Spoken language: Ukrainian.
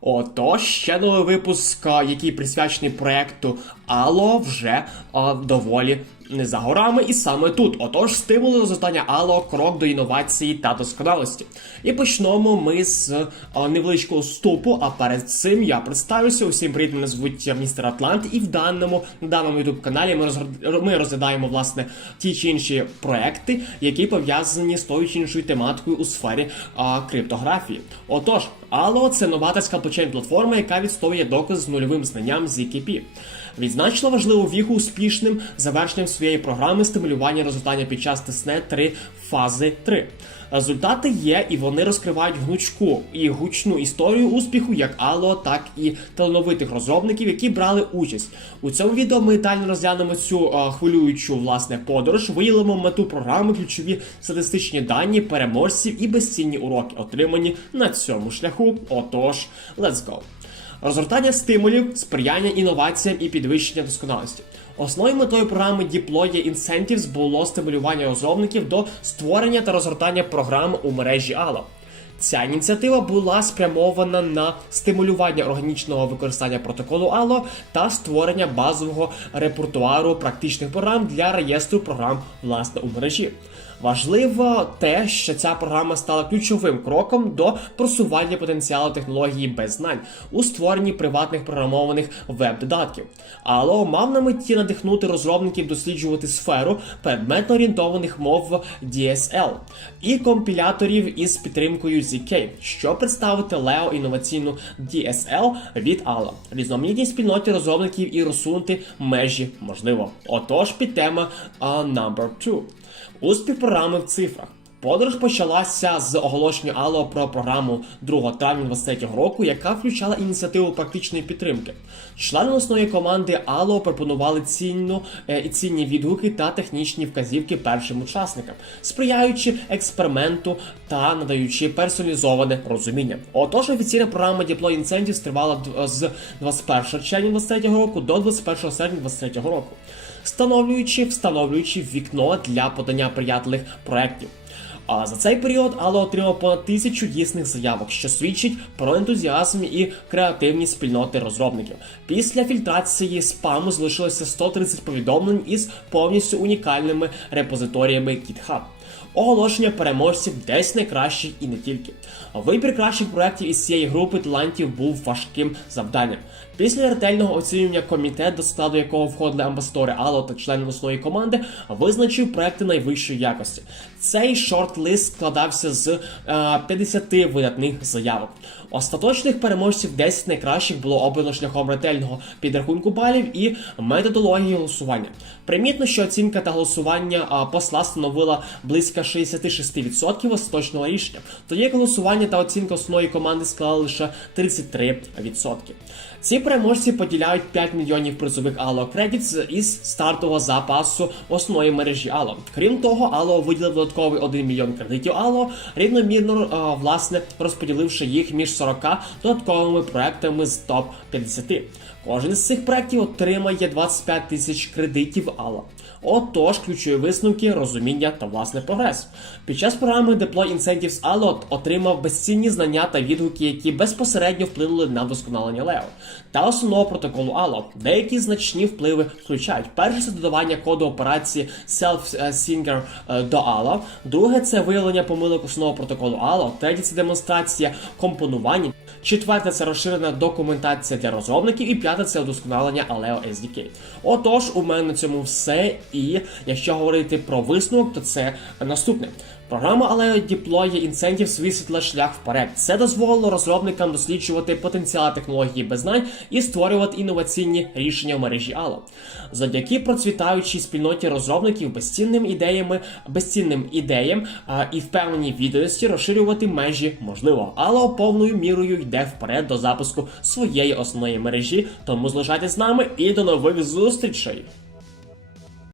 Отож, ще новий випуск, який присвячений проекту Ало, вже доволі не за горами, і саме тут. Отож, стимули до зростання Ало, крок до інновації та досконалості. І почнемо ми з а, невеличкого вступу. А перед цим я представлюся. Усім привіт, мене звуть містер Атлант, і в даному на даному youtube каналі ми розгр- ми розглядаємо власне ті чи інші проекти, які пов'язані з тою чи іншою тематикою у сфері а, криптографії. Отож, Allo – це новаторська блокчейн-платформа, яка відстоює доказ з нульовим знанням з EKP. Відзначила важливу віху успішним завершенням своєї програми стимулювання розгортання під час тестнет 3 фази 3. Результати є, і вони розкривають гнучку і гучну історію успіху як Allo, так і талановитих розробників, які брали участь. У цьому відео ми детально розглянемо цю а, хвилюючу власне подорож, виявимо мету програми, ключові статистичні дані, переможців і безцінні уроки, отримані на цьому шляху. Отож, let's go! Розгортання стимулів, сприяння інноваціям і підвищення досконалості. Основною метою програми Deploy Incentives було стимулювання розробників до створення та розгортання програм у мережі Allo. Ця ініціатива була спрямована на стимулювання органічного використання протоколу Allo та створення базового репертуару практичних програм для реєстру програм власне у мережі. Важливо те, що ця програма стала ключовим кроком до просування потенціалу технології без знань у створенні приватних програмованих веб-додатків. Allo мав на меті надихнути розробників досліджувати сферу предметно орієнтованих мов DSL і компіляторів із підтримкою ZK, щоб представити Leo інноваційну DSL від Allo. Різноманітній спільноті розробників і розсунути межі можливо. Отож, підтема uh, number 2. Успіх програми в цифрах. Подорож почалася з оголошення Allo про програму 2 травня 23 року, яка включала ініціативу практичної підтримки. Члени основної команди Allo пропонували цінну е, і цінні відгуки та технічні вказівки першим учасникам, сприяючи експерименту та надаючи персоналізоване розуміння. Отож, офіційна програма Deploy Incentives тривала з 21 червня 23 року до 21 серпня 23 року встановлюючи, встановлюючи вікно для подання приятелих проєктів. А за цей період Алло отримав понад тисячу дійсних заявок, що свідчить про ентузіазм і креативні спільноти розробників. Після фільтрації спаму залишилося 130 повідомлень із повністю унікальними репозиторіями GitHub. Оголошення переможців десь найкращих і не тільки. Вибір кращих проєктів із цієї групи талантів був важким завданням. Після ретельного оцінювання комітет, до складу якого входили амбасадори Алло та члени основної команди, визначив проекти найвищої якості. Цей шорт-лист складався з е, 50 видатних заявок. Остаточних переможців 10 найкращих було обрано шляхом ретельного підрахунку балів і методології голосування. Примітно, що оцінка та голосування посла становила близько 66% остаточного рішення, тоді голосування та оцінка основної команди склали лише 33%. Ці переможці поділяють 5 мільйонів призових Allo Credits із стартового запасу основної мережі Allo. Крім того, Allo виділив додатковий 1 мільйон кредитів Allo, рівномірно власне розподіливши їх між 40 додатковими проектами з топ 50. Кожен із цих проектів отримає 25 тисяч кредитів Allo. Отож, ключові висновки, розуміння та власне прогрес. Під час програми Deploy Incentives Allo отримав безцінні знання та відгуки, які безпосередньо вплинули на вдосконалення Leo та основного протоколу Allo. Деякі значні впливи включають перше це додавання коду операції Self-Singer е, до Allo, друге це виявлення помилок основного протоколу Allo, третє це демонстрація компонування. Четверте це розширена документація для розробників, і п'яте це удосконалення Aleo SDK. Отож, у мене на цьому все. І якщо говорити про висновок, то це наступне. Програма Aleo Deploy Incentives висвітла шлях вперед. Це дозволило розробникам досліджувати потенціал технології без знань і створювати інноваційні рішення в мережі Allo. Завдяки процвітаючій спільноті розробників безцінним ідеями, безцінним ідеям а, і впевненій відданості розширювати межі можливо. Allo повною мірою йде вперед до запуску своєї основної мережі. Тому залишайтесь з нами і до нових зустрічей!